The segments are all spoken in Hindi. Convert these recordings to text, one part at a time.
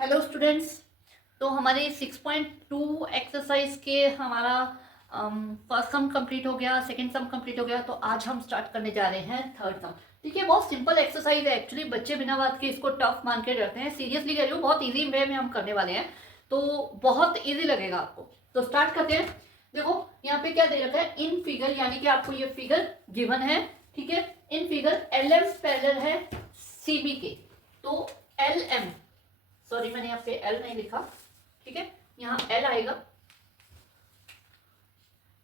Hello students. तो हमारे 6.2 एक्सरसाइज के हमारा फर्स्ट सम कंप्लीट हो गया, सेकंड सम कंप्लीट हो गया। तो आज हम स्टार्ट करने जा रहे हैं थर्ड सम। ठीक है, बहुत सिंपल एक्सरसाइज है एक्चुअली। बच्चे बिना बात के इसको टफ मान के डरते हैं, सीरियसली कह रही हूँ, बहुत इजी वे में हम करने वाले हैं, तो बहुत इजी लगेगा आपको। तो स्टार्ट करते हैं। देखो यहाँ पे क्या दे रखा है, इन फिगर, यानी कि आपको ये फिगर गिवन है। ठीक है, in figure L M parallel है सी बी के। तो एल एम, सॉरी मैंने यहाँ पे एल नहीं लिखा, ठीक है, यहाँ एल आएगा।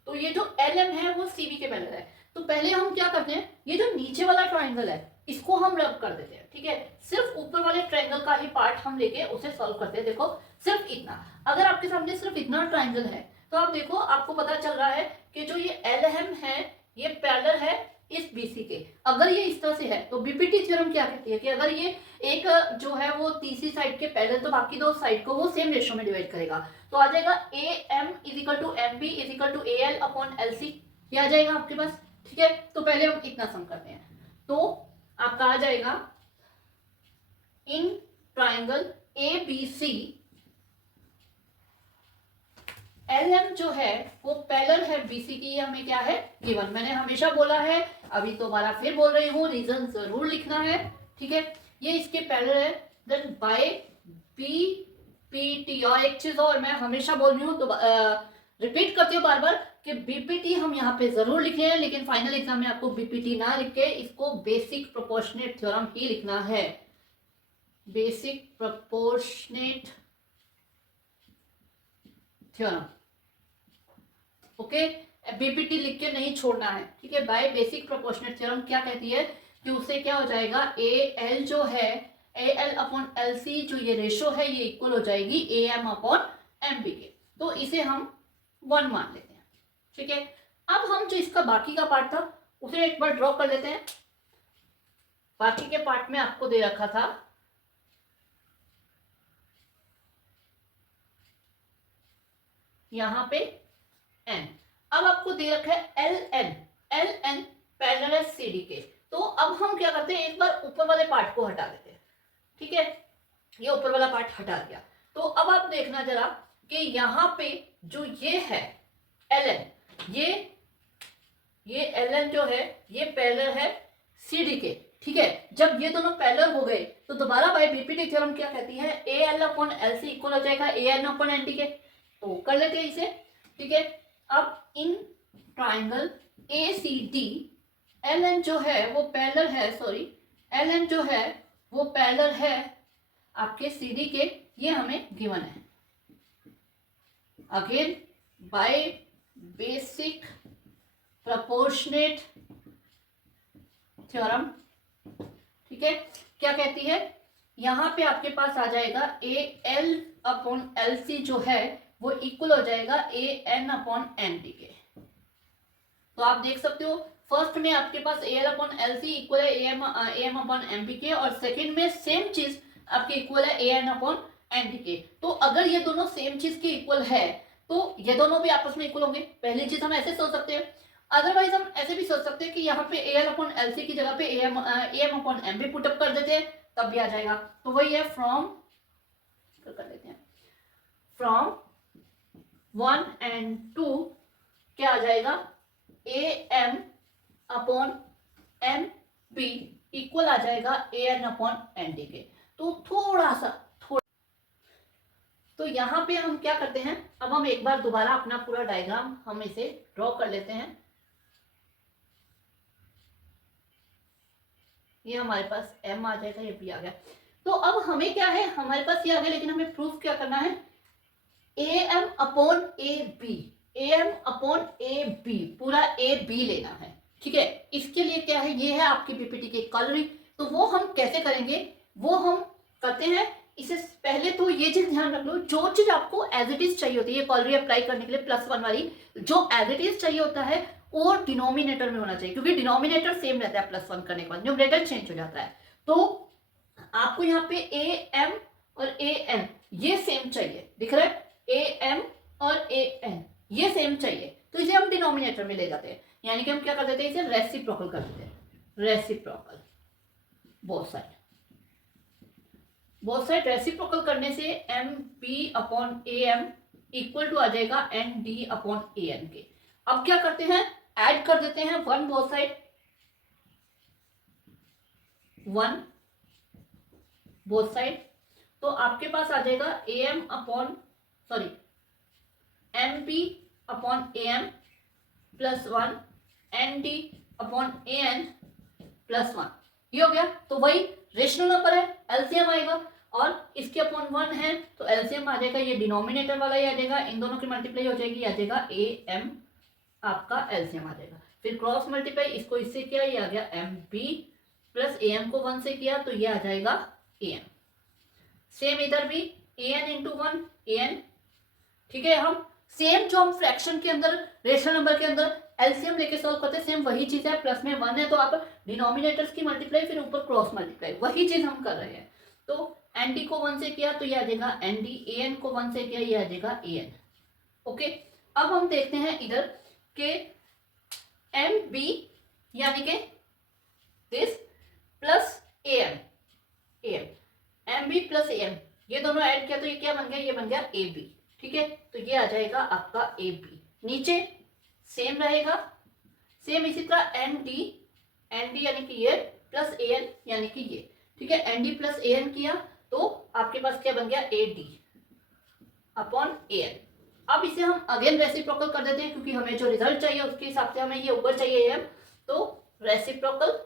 तो ये जो एल एम है वो सीबी के पैरेलल है। तो पहले हम क्या करते हैं, ये जो नीचे वाला ट्राइंगल है इसको हम रब कर देते हैं। ठीक है, सिर्फ ऊपर वाले ट्राइंगल का ही पार्ट हम लेके उसे सॉल्व करते हैं। देखो सिर्फ इतना, अगर आपके सामने सिर्फ इतना ट्राइंगल है तो आप देखो, आपको पता चल रहा है कि जो ये एल एम है ये पैरेलल है इस बीसी के। अगर ये इस तरह से है तो बीपीटी थ्योरम क्या कहती है कि अगर ये एक जो है वो तीसरी साइड के पैरेलल, तो बाकी दो साइड को वो सेम रेशियो में डिवाइड करेगा। तो आ जाएगा A M is equal to M B is equal to A L upon L C. ये आ जाएगा आपके पास। ठीक है, तो पहले हम इतना सम करते हैं। तो आपका आ जाएगा in triangle A B C L M जो है वो पैरेलल है बीसी की। हमें क्या है गिवन, मैंने हमेशा बोला है, अभी दोबारा फिर बोल रही हूँ, रीजन जरूर लिखना है। ठीक है, ये इसके पैरेलल है, then by B P T. और एक चीज और मैं हमेशा बोल रही हूँ, तो रिपीट करती हूँ बार बार कि बीपीटी हम यहाँ पे जरूर लिखे हैं, लेकिन फाइनल एग्जाम में आपको बीपीटी ना लिख के इसको बेसिक प्रोपोर्शनेट थ्योरम ही लिखना है। Basic proportionate theorem, okay, BPT लिख के नहीं छोड़ना है। ठीक है, बाय बेसिक प्रोपोर्शनेट थ्योरम क्या कहती है कि उससे क्या हो जाएगा, ए एल जो है A L upon L C, जो ये रेशो है ये इक्वल हो जाएगी A M upon M B के। तो इसे हम 1 मान लेते हैं। ठीक है, अब हम जो इसका बाकी का पार्ट था उसे एक बार ड्रॉ कर लेते हैं। बाकी के पार्ट में आपको दे रखा था यहां पे एन, अब आपको दे रखा है L N. L N parallel है सी डी के। तो अब हम क्या करते हैं, एक बार ऊपर वाले पार्ट को हटा देते हैं। ठीक है, ये ऊपर वाला पार्ट हटा दिया। तो अब आप देखना जरा कि यहां पे जो ये है एल एन, ये एल एन जो है ये पैरेलल है सी डी के। ठीक है, जब ये दोनों पैरेलल हो गए तो दोबारा बाय बीपीटी थ्योरम क्या कहती है, A L upon L C equal हो जाएगा A N upon N D के। तो कर लेते हैं इसे। ठीक है, अब in triangle A C D L N जो है वो पैरेलल है, सॉरी, एल एन जो है वो पैरेलल है आपके सी डी के। ये हमें गिवन है again by basic proportionate theorem. ठीक है, क्या कहती है, यहां पे आपके पास आ जाएगा A L upon L C जो है वो इक्वल हो जाएगा A N upon N D के। तो आप देख सकते हो फर्स्ट में आपके पास A L upon L C equal है A M upon M B के, और सेकेंड में सेम चीज आपके इक्वल है A N upon N D के। तो अगर ये दोनों सेम चीज के इक्वल है तो ये दोनों भी आपस में इक्वल होंगे। पहली चीज हम ऐसे सोच सकते हैं, अदरवाइज हम ऐसे भी सोच सकते हैं कि यहाँ पे A L upon L C की जगह पे A M upon M B put up कर देते हैं, तब भी आ जाएगा। तो वही है, फ्रॉम कर लेते हैं, फ्रॉम 1 and 2 क्या आ जाएगा, A M upon M B equal आ जाएगा A N upon N D के। तो थोड़ा सा तो यहां पे हम क्या करते हैं, अब हम एक बार दोबारा अपना पूरा डायग्राम हम इसे ड्रॉ कर लेते हैं। ये हमारे पास एम आ जाएगा, ये बी आ गया। तो अब हमें क्या है, हमारे पास ये आ गया, लेकिन हमें प्रूफ क्या करना है, A M upon A B, A M upon A B, पूरा ए बी लेना है। ठीक है, इसके लिए क्या है, ये है आपकी पीपीटी की कॉलरी। तो वो हम कैसे करेंगे, वो हम करते हैं। इसे पहले तो ये चीज ध्यान रख लो, जो चीज आपको एज इट इज चाहिए होती है कॉलरी अप्लाई करने के लिए +1 वाली, जो एज इट इज चाहिए होता है वो डिनोमिनेटर में होना चाहिए, क्योंकि डिनोमिनेटर सेम रहता है +1 करने के बाद, न्यूमरेटर चेंज हो जाता है। तो आपको यहाँ पे ए एम और ए एन ये सेम चाहिए, दिख रहा है, ए एम और ए एन ये सेम चाहिए, तो इसे हम डिनोमिनेटर में ले जाते हैं। यानी कि हम क्या कर देते हैं, इसे रेसिप्रोकल कर देते हैं, reciprocal both side. Both side reciprocal करने से M B upon A M equal to आ जाएगा N D upon A N के। अब क्या करते हैं, ऐड कर देते हैं one both side, one both side, तो आपके पास आ जाएगा A M upon sorry M B upon A M plus one N D upon A N plus one, ये हो गया। तो वही रेशनल नंबर है, एलसीएम आएगा और इसके अपॉन वन है तो एलसीएम आ जाएगा, ये डिनोमिनेटर वाला ही आ जाएगा, इन दोनों की मल्टीप्लाई हो जाएगी, आ जाएगा ए एम आपका एलसीएम आ जाएगा। फिर क्रॉस मल्टीप्लाई इसको इससे किया, ये आ गया M B plus A M को वन से किया तो ये आ जाएगा ए एम। सेम इधर भी A N into one A N, ठीक है। हम सेम जो हम फ्रैक्शन के अंदर रेशनल नंबर के अंदर एलसीएम लेके सॉल्व करते हैं, सेम वही चीज है, प्लस में वन है तो आप डिनोमिनेटर्स की मल्टीप्लाई फिर ऊपर क्रॉस मल्टीप्लाई, वही चीज हम कर रहे हैं। तो एन डी को वन से किया तो ये आ जाएगा एन डी, ए एन को वन से किया ये आ जाएगा ए एन। ओके, अब हम देखते हैं इधर के एम बी यानी के this plus A M, A M, M B plus A M, ये दोनों ऐड किया तो ये क्या बन गया, ये बन गया ए बी, ठीक है। तो ये आ जाएगा आपका ए बी, नीचे सेम रहेगा, सेम इसी तरह एन डी यानी कि ये प्लस ए एन यानी कि ये, ठीक है। N D plus A N किया तो आपके पास क्या बन गया, A D upon A N. अब इसे हम अगेन रेसिप्रोकल कर देते हैं क्योंकि हमें जो रिजल्ट चाहिए उसके हिसाब से हमें ये ऊपर चाहिए एम, तो रेसिप्रोकल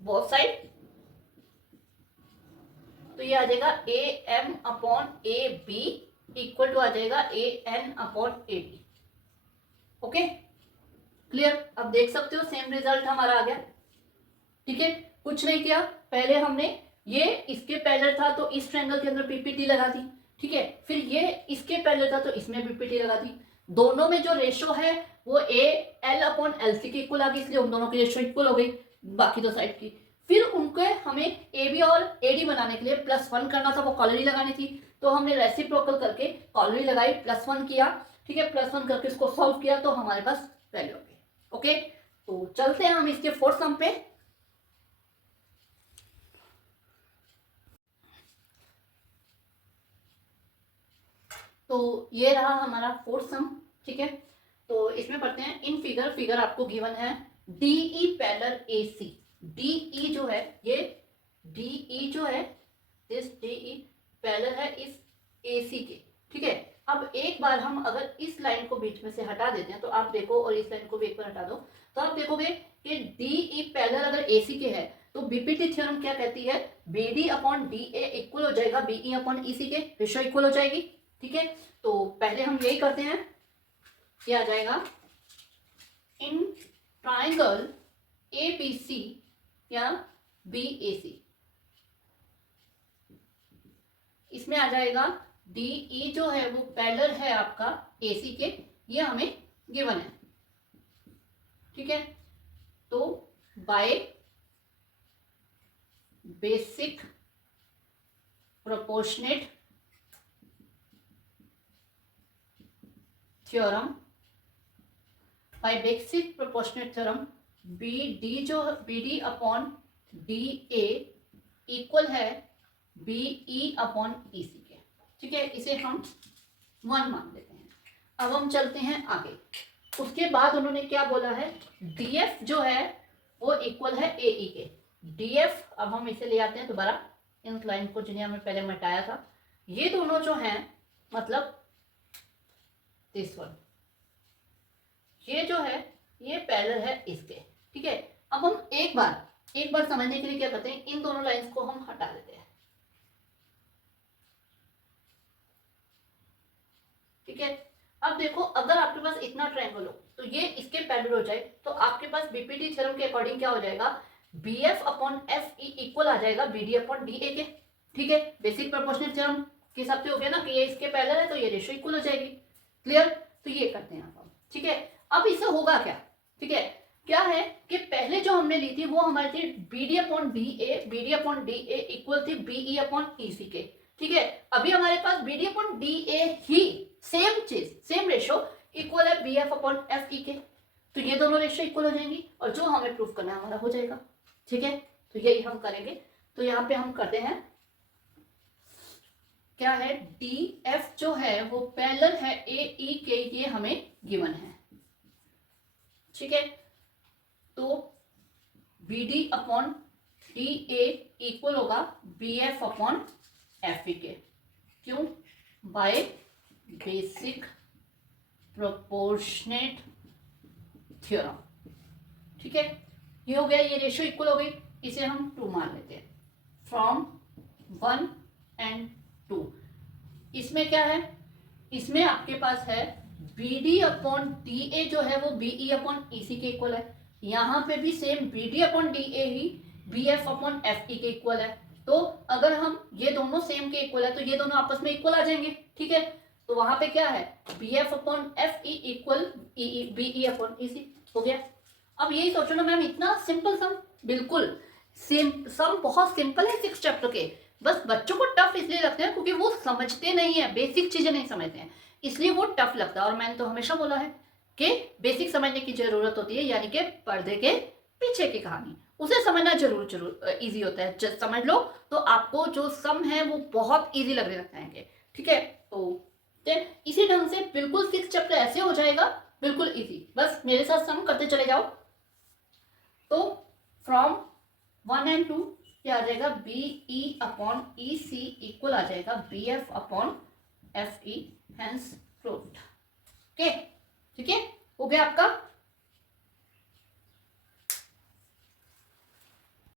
बोथ साइड, तो ये आ जाएगा A M upon A B equal to आ जाएगा A N upon A D. Okay clear, अब देख सकते हो सेम रिजल्ट हमारा आ गया, ठीक है। कुछ नहीं किया, पहले हमने ये इसके पैरेलल था तो इस ट्रायंगल के अंदर पीपीटी लगा दी, ठीक है। फिर ये इसके पैरेलल था तो इसमें पीपीटी लगा दी, दोनों में जो रेशो है वो A L upon L C के इक्वल आ गई, इसलिए उन दोनों की रेशो इक्वल हो गई बाकी दो साइड की। फिर उनके हमें ए बी और ए डी बनाने के लिए प्लस वन करना था, वो कॉलोनी लगानी थी, तो हमने रेसिप्रोकल करके कॉलोनी लगाई, प्लस वन किया, ठीक है। प्लस वन करके इसको सॉल्व किया तो हमारे पास वैल्यू हो गई। ओके, तो चलते हैं हम इसके फोर्थ सम पे। तो ये रहा हमारा फोर्थ सम, ठीक है। तो इसमें पढ़ते हैं इन फिगर, फिगर आपको गिवन है डीई पैरेलल एसी, डीई जो है ये डीई जो है दिस डीई पैरेलल है इस एसी के, ठीक है। अब एक बार हम अगर इस लाइन को बीच में से हटा देते हैं तो आप देखो, और इस लाइन को भी एक बार हटा दो तो आप देखोगे कि डीई पैरेलल अगर एसी के है तो बीपीटी थ्योरम क्या कहती है, B D upon D A equal हो जाएगा बीई अपॉन ईसी के, रेशो इक्वल हो जाएगी, ठीक है। तो पहले हम यही करते हैं, क्या आ जाएगा इन ट्राइंगल ए बी सी या बी ए सी, इसमें आ जाएगा डी ई जो है वो पैरेलल है आपका ए सी के, ये हमें गिवन है, ठीक है। तो by basic proportionate theorem, by basic proportionate theorem B D जो B D upon D A equal है B E upon E C के, ठीक है। इसे हम वन मान लेते हैं। अब हम चलते हैं आगे, उसके बाद उन्होंने क्या बोला है, डीएफ जो है वो इक्वल है ए ई के, डीएफ। अब हम इसे ले आते हैं दोबारा, इन लाइन को जिन्हें हमने पहले मिटाया था, ये दोनों जो हैं मतलब दिस वन, ये जो है ये पैरेलल है इसके, ठीक है। अब हम एक बार समझने के लिए क्या करते हैं, इन दोनों लाइंस को हम हटा देते हैं, ठीक है। अब देखो अगर आपके पास इतना ट्रायंगल हो तो ये इसके पैरेलल हो जाए तो आपके पास बीपीटी थ्योरम के अकॉर्डिंग क्या हो जाएगा, B F upon F E equal आ जाएगा B D upon D A के, ठीक है। बेसिक प्रोपोर्शनल थ्योरम के हिसाब से हो गया ना कि ये इसके पैरेलल है तो ये रेशो इक्वल हो जाएगी, क्लियर। तो ये करते हैं आप, ठीक है। अब इससे होगा क्या, ठीक है, क्या है कि पहले जो हमने ली थी वो हमारी थी B D upon D A equal थी बीई अपॉन ई सी के, ठीक है। अभी हमारे पास B D upon D A ही सेम चीज सेम रेशो इक्वल है B F upon F E के, तो ये दोनों रेशो इक्वल हो जाएंगी और जो हमें प्रूफ करना है हमारा हो जाएगा, ठीक है। तो यही हम करेंगे। तो यहाँ पे हम करते हैं, क्या है, डी एफ जो है वो पैरेलल है ए ई के, ये हमें गिवन है, ठीक है। तो B D upon D A equal होगा B F upon F E के, क्यों, बाय बेसिक प्रोपोर्शनेट थ्योरम, ठीक है। ये हो गया, ये रेशियो इक्वल हो गई, इसे हम 2 मान लेते हैं, फ्रॉम 1 and 2। इसमें क्या है, इसमें आपके पास है B D upon D A जो है वो B E upon E C के इक्वल है, यहाँ पे भी same B D upon D A ही B F upon F E के इक्वल है। तो अगर हम ये दोनों सेम के इक्वल है तो ये दोनों आपस में इक्वल आ जाएंगे, ठीक है। तो वहां पे क्या है, B F upon F E equal B E upon E C हो गया। अब यही सोचो ना मैम, इतना सिंपल सम, बिल्कुल सम बहुत सिंपल है 6 चैप्टर के, बस बच्चों को टफ इसलिए लगते हैं क्योंकि वो समझते नहीं है, बेसिक चीजें नहीं समझते हैं, इसलिए वो टफ लगता है। और मैंने तो हमेशा बोला है कि बेसिक समझने की जरूरत होती है, यानी कि पर्दे के पीछे की कहानी, उसे समझना जरूर इजी होता है। जब समझ लो तो आपको जो सम है वो बहुत इजी लगने लगता है, ठीक है। तो इसी ढंग से बिल्कुल 6 चैप्टर ऐसे हो जाएगा, बिल्कुल इजी, बस मेरे साथ सम करते चले जाओ। तो फ्रॉम 1 and 2 क्या आ जाएगा, B E upon E C equal आ जाएगा B F upon F E, hence proved, okay, ठीक है, हो गया आपका